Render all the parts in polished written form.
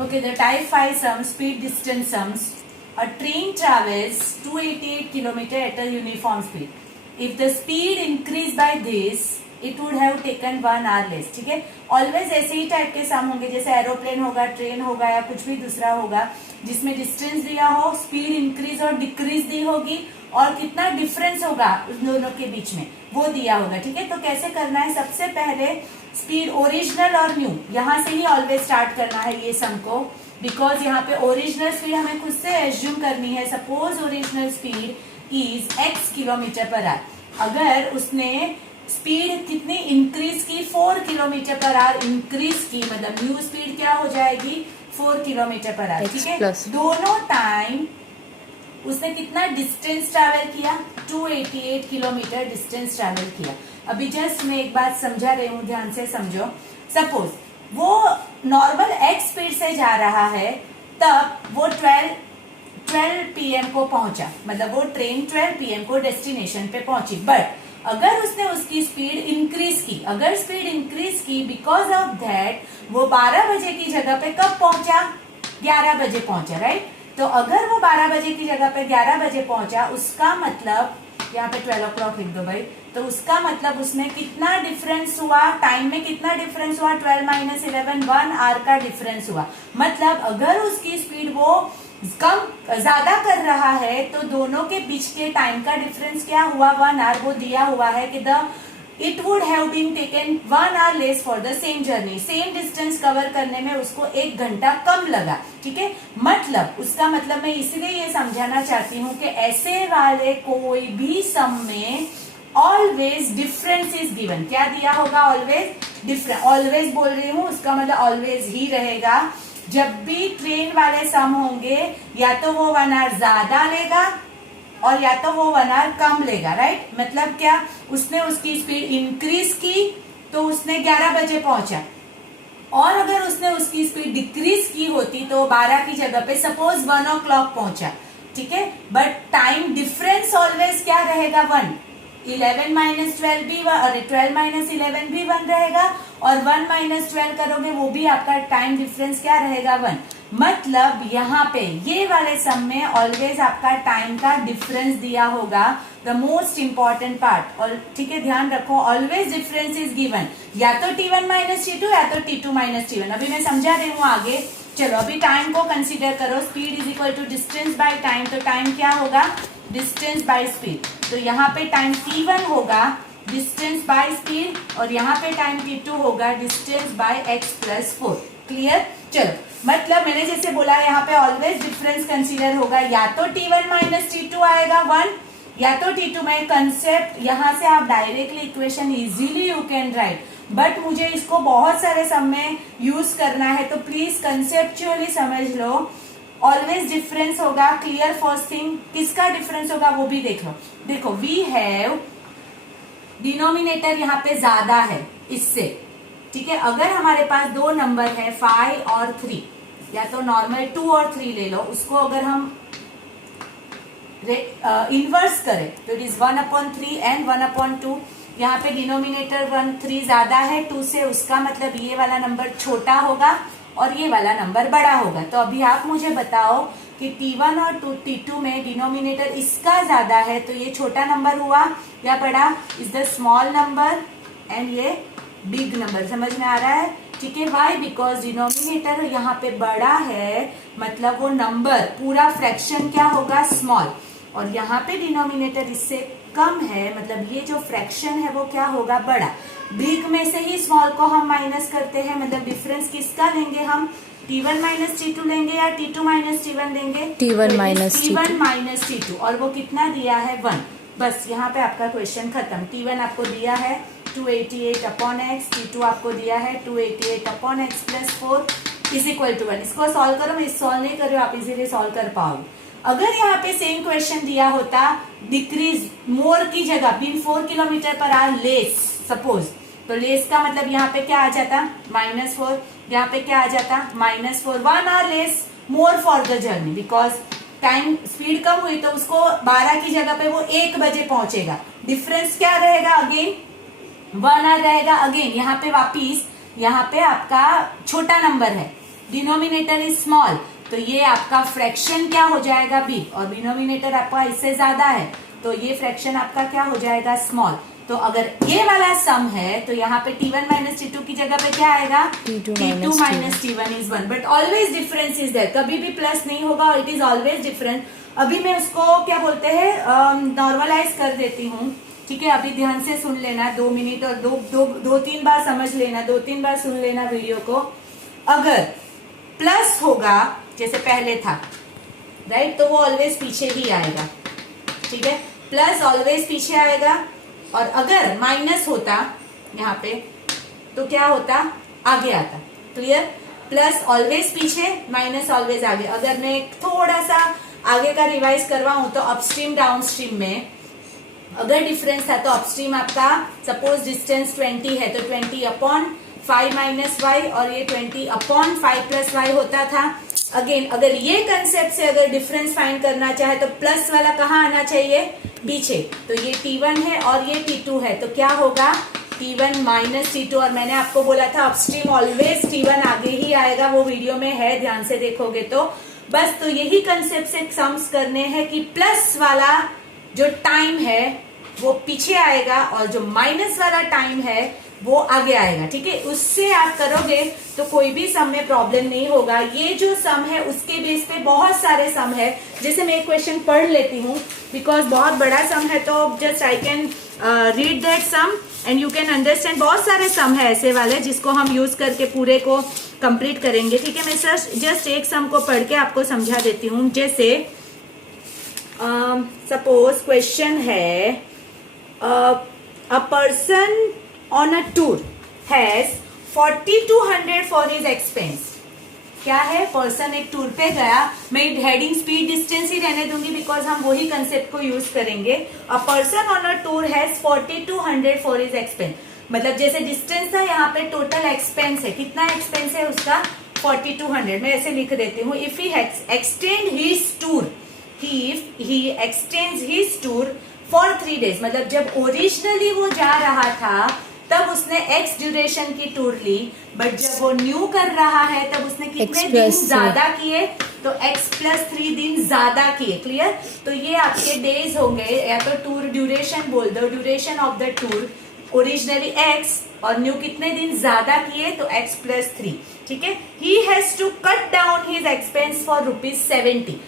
Okay, the type 5 sum, speed distance sums. A train travels 288 km at a uniform speed. If the speed increased by this, it would have taken 1 hour less. ठीक है, always ऐसे ही type के सम होंगे, जैसे aeroplane होगा, train होगा या कुछ भी दूसरा होगा जिसमें डिस्टेंस दिया हो, स्पीड इंक्रीज और डिक्रीज दी होगी और कितना डिफरेंस होगा उन दोनों के बीच में वो दिया होगा. ठीक है, तो कैसे करना है, सबसे पहले स्पीड ओरिजिनल और न्यू यहाँ से ही ऑलवेज स्टार्ट करना है ये सम को, बिकॉज यहाँ पे ओरिजिनल स्पीड हमें खुद से एज्यूम करनी है. Suppose original speed is x kilometre per hour. अगर उसने स्पीड कितनी इंक्रीज की, 4 किलोमीटर पर आवर इंक्रीज की, मतलब न्यू स्पीड क्या हो जाएगी, 4 किलोमीटर पर आवर. ठीक है, दोनों टाइम उसने कितना डिस्टेंस ट्रैवल किया, 288 किलोमीटर डिस्टेंस ट्रैवल किया. अभी जस्ट मैं एक बात समझा रही हूँ, ध्यान से समझो. सपोज वो नॉर्मल x स्पीड से जा रहा है, तब वो 12 PM को पहुंचा, मतलब वो ट्रेन 12 PM को डेस्टिनेशन पे पहुंची. बट अगर उसने उसकी स्पीड इंक्रीज की, अगर स्पीड इंक्रीज की, बिकॉज ऑफ दैट वो 12 बजे की जगह पे कब पहुंचा, 11 बजे पहुंचा. राइट, तो अगर वो 12 बजे की जगह पे 11 बजे पहुंचा, उसका मतलब यहाँ पे 12 o'clock लिख दो भाई, तो उसका मतलब उसमें कितना डिफरेंस हुआ, टाइम में कितना डिफरेंस हुआ, 12 - 11, 1 आवर का डिफरेंस हुआ. मतलब अगर उसकी स्पीड वो कम ज्यादा कर रहा है तो दोनों के बीच के टाइम का डिफरेंस क्या हुआ, 1 आवर. वो दिया हुआ है कि it would have been taken 1 hour less for the same journey. Same distance cover करने में उसको 1 घंटा कम लगा. ठीक है, मतलब उसका मतलब मैं इसलिए ये समझाना चाहती हूँ कि ऐसे वाले कोई भी सम में ऑलवेज डिफरेंस इज गिवन. क्या दिया होगा, ऑलवेज डिफरेंस. ऑलवेज बोल रही हूँ, उसका मतलब ऑलवेज ही रहेगा. जब भी ट्रेन वाले सम होंगे, या तो वो 1 आवर ज्यादा लेगा और या तो वो 1 आवर कम लेगा. राइट, मतलब क्या, उसने उसकी स्पीड इंक्रीज की तो उसने 11 बजे पहुंचा, और अगर उसने उसकी स्पीड डिक्रीज की होती तो 12 की जगह पे सपोज 1 o'clock पहुंचा. ठीक है, बट टाइम डिफरेंस ऑलवेज क्या रहेगा, 1. 11 - 12 भी, अरे 12 - 11 भी 1 रहेगा, और 1 - 12 करोगे वो भी आपका टाइम डिफरेंस क्या रहेगा, 1. मतलब यहाँ पे ये वाले सम में ऑलवेज आपका टाइम का डिफरेंस दिया होगा, द मोस्ट इंपॉर्टेंट पार्ट. और ठीक है, ध्यान रखो, ऑलवेज डिफरेंस इज गिवन, या तो T1 - T2 या तो T2 - T1. अभी मैं समझा रही हूँ आगे. चलो अभी टाइम को कंसीडर करो. Speed is equal to distance by time, तो टाइम क्या होगा, डिस्टेंस बाय स्पीड. तो यहाँ पे टाइम T1 होगा डिस्टेंस बाय स्पीड, और यहाँ पे टाइम T2 होगा डिस्टेंस बाय x + 4. क्लियर. चलो, मतलब मैंने जैसे बोला यहाँ पे ऑलवेज डिफरेंस कंसीडर होगा, या तो T1 - T2 आएगा 1, या तो T2 में. कंसेप्ट यहाँ से आप directly equation easily you can write, but मुझे इसको बहुत सारे सम में यूज करना है, तो प्लीज कंसेप्चुअली समझ लो. ऑलवेज डिफरेंस होगा. क्लियर. फर्स्ट थिंग, किसका डिफरेंस होगा वो भी देख लो. देखो, वी हैव डिनोमिनेटर यहाँ पे ज्यादा है इससे. ठीक है, अगर हमारे पास दो नंबर है 5 और 3, या तो नॉर्मल 2 और 3 ले लो, उसको अगर हम इनवर्स करें तो इट इज 1/3 एंड 1/2. यहाँ पे डिनोमिनेटर 3 ज्यादा है 2 से, उसका मतलब ये वाला नंबर छोटा होगा और ये वाला नंबर बड़ा होगा. तो अभी आप मुझे बताओ कि T1 और T2 में डिनोमिनेटर इसका ज्यादा है, तो ये छोटा नंबर हुआ या बड़ा, is the small number and ये बिग नंबर. समझ में आ रहा है. ठीक है, वाई, बिकॉज डिनोमिनेटर यहाँ पे बड़ा है, मतलब वो नंबर पूरा फ्रैक्शन क्या होगा, स्मॉल, और यहाँ पे डिनोमिनेटर इससे कम है, मतलब ये जो फ्रैक्शन है वो क्या होगा, बड़ा. बिग में से ही स्मॉल को हम माइनस करते हैं, मतलब डिफरेंस किसका लेंगे हम, T1 - T2 लेंगे या T2 - T1 लेंगे, T1 - T2, और वो कितना दिया है, 1. बस यहाँ पे आपका क्वेश्चन खत्म. T1 आपको दिया है 288/x, T2 आपको दिया है 288/x + 4 इज इक्वल टू 1. इसको सॉल्व करो, मैं सॉल्व नहीं कर रही हूँ, आप इजीली सॉल्व कर पाओगे. अगर यहाँ पे सेम क्वेश्चन दिया होता, डिक्रीज मोर की जगह बिन 4 kilometre per hour less, suppose, तो लेस का मतलब यहाँ पे क्या आ जाता, -4. यहाँ पे क्या आ जाता, -4. 1 hour less more for the journey, because time speed कम हुई तो उसको 12 की जगह पे वो 1 बजे पहुंचेगा. डिफरेंस क्या रहेगा, अगेन 1 आवर रहेगा. अगेन यहाँ पे वापिस, यहाँ पे आपका छोटा नंबर है, डिनोमिनेटर इज स्मॉल, तो ये आपका फ्रैक्शन क्या हो जाएगा बिग, और डिनोमिनेटर आपका इससे ज्यादा है तो ये फ्रैक्शन आपका क्या हो जाएगा स्मॉल। तो अगर ये वाला सम है तो यहाँ पे T1 माइनस T2 की जगह पे क्या आएगा T2 minus T1 is 1, but always difference is there, कभी भी प्लस नहीं होगा, इट इज ऑलवेज डिफरेंट। अभी मैं उसको क्या बोलते हैं नॉर्मलाइज कर देती हूँ, ठीक है। अभी ध्यान से सुन लेना, 2 मिनट और दो तीन बार समझ लेना, 2-3 बार सुन लेना वीडियो को। अगर प्लस होगा जैसे पहले था, राइट, तो वो ऑलवेज पीछे ही आएगा, ठीक है, प्लस ऑलवेज पीछे आएगा। और अगर माइनस होता यहाँ पे तो क्या होता, आगे आता, क्लियर। प्लस ऑलवेज पीछे, माइनस ऑलवेज आगे। अगर मैं थोड़ा सा आगे का रिवाइज करवाऊं तो अपस्ट्रीम डाउनस्ट्रीम में अगर डिफरेंस था तो अपस्ट्रीम आपका सपोज डिस्टेंस 20 है तो 20/5 माइनस वाई, और ये 20/5 प्लस वाई होता था। अगेन अगर ये कंसेप्ट से अगर डिफरेंस फाइंड करना चाहे तो प्लस वाला कहाँ आना चाहिए, पीछे। तो ये T1 है और ये T2 है, तो क्या होगा T1 माइनस T2। और मैंने आपको बोला था अपस्ट्रीम ऑलवेज T1 आगे ही आएगा, वो वीडियो में है, ध्यान से देखोगे तो। बस तो यही कंसेप्ट से सम्स करने हैं कि प्लस वाला जो टाइम है वो पीछे आएगा और जो माइनस वाला टाइम है वो आगे आएगा, ठीक है। उससे आप करोगे तो कोई भी सम में प्रॉब्लम नहीं होगा। ये जो सम है उसके बेस पे बहुत सारे सम है, जैसे मैं एक क्वेश्चन पढ़ लेती हूँ बिकॉज बहुत बड़ा सम है, तो just I can read that sum and you can understand. बहुत सारे सम है ऐसे वाले जिसको हम यूज करके पूरे को कंप्लीट करेंगे, ठीक है। मैं सर जस्ट एक सम को पढ़ के आपको समझा देती हूँ। जैसे सपोज क्वेश्चन है a person on a tour has 4200 for his expense। क्या है, पर्सन एक टूर पे गया, मैं हेडिंग स्पीड डिस्टेंस ही रहने दूंगी बिकॉज हम वही कंसेप्ट को यूज करेंगे। A person on a tour has 4200 for his expense, मतलब जैसे डिस्टेंस था यहाँ पे टोटल एक्सपेंस है, कितना एक्सपेंस है उसका 4200। मैं ऐसे लिख देती हूँ, if he extend his tour, he extends his tour for 3 days, मतलब जब ओरिजिनली वो जा रहा था तब उसने x ड्यूरेशन की टूर ली, बट जब वो न्यू कर रहा है तब उसने कितने दिन ज्यादा किए, तो x+3 दिन ज्यादा किए, क्लियर। तो ये आपके डेज होंगे, या तो टूर ड्यूरेशन बोल दो, duration of the tour, originally x और न्यू कितने दिन ज्यादा किए तो x+3, ठीक है। he has to cut down his expense for ₹70।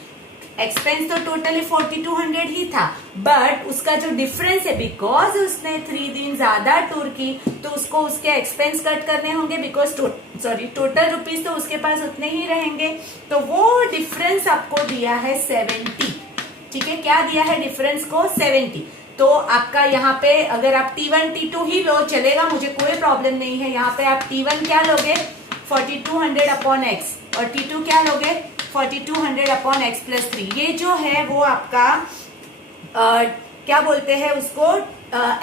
Expense तो टोटली 4200 ही था, बट उसका जो डिफरेंस है बिकॉज उसने 3 दिन ज्यादा टूर की तो उसको उसके एक्सपेंस कट करने होंगे, बिकॉज टोटल रुपीज तो उसके पास उतने ही रहेंगे, तो वो डिफरेंस आपको दिया है 70, ठीक है। क्या दिया है डिफरेंस को 70। तो आपका यहाँ पे अगर आप T1 T2 ही लो चलेगा, मुझे कोई प्रॉब्लम नहीं है। यहाँ पे आप T1 क्या लोगे 4200/x और T2 क्या लोगे 4200/x+3। ये जो है वो आपका क्या बोलते हैं उसको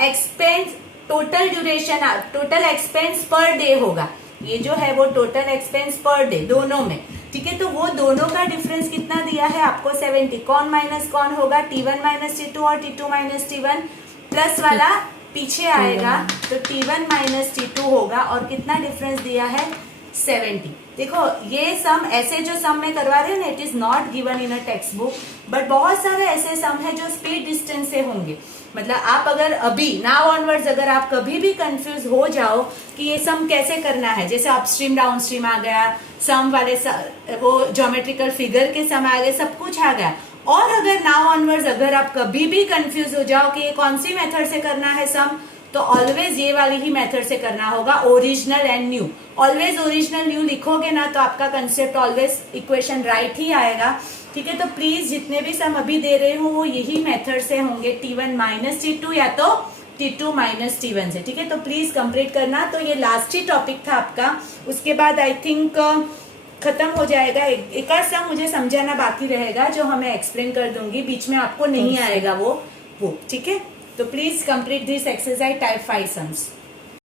expense total duration, total expense per day होगा। ये जो है वो टोटल एक्सपेंस पर डे दोनों में, ठीक है। तो वो दोनों का डिफरेंस कितना दिया है आपको 70। कौन माइनस कौन होगा, T1 माइनस T2 और T2 माइनस T1, प्लस वाला पीछे आएगा तो T1 माइनस T2 होगा, और कितना डिफरेंस दिया है 70। देखो ये सम ऐसे जो सम में करवा रहे हैं ना, it is not given in a text book, but बहुत सारे ऐसे सम है जो स्पीड डिस्टेंस से होंगे। मतलब आप अगर अभी नाउ ऑनवर्ड्स अगर आप कभी भी कंफ्यूज हो जाओ कि ये सम कैसे करना है, जैसे अपस्ट्रीम डाउनस्ट्रीम आ गया, सम वाले वो ज्योमेट्रिकल फिगर के सम आ गए, सब कुछ आ गया, और अगर नाउ ऑनवर्ड्स अगर आप कभी भी कंफ्यूज हो जाओ कि ये कौन सी मेथड से करना है सम, तो ऑलवेज ये वाली ही मेथड से करना होगा, original and new. Always original new लिखोगे ना तो आपका कंसेप्ट ऑलवेज इक्वेशन राइट ही आएगा, ठीक है। तो प्लीज जितने भी सम अभी दे रहे हो वो यही मेथड से होंगे, T1 माइनस T2 या तो T2 माइनस T1 से, ठीक है। तो प्लीज कंप्लीट करना। तो ये लास्ट ही टॉपिक था आपका, उसके बाद आई थिंक खत्म हो जाएगा। एक और सम मुझे समझाना बाकी रहेगा जो हमें एक्सप्लेन कर दूंगी, बीच में आपको नहीं आएगा वो, ठीक है। तो please complete this exercise type 5 sums.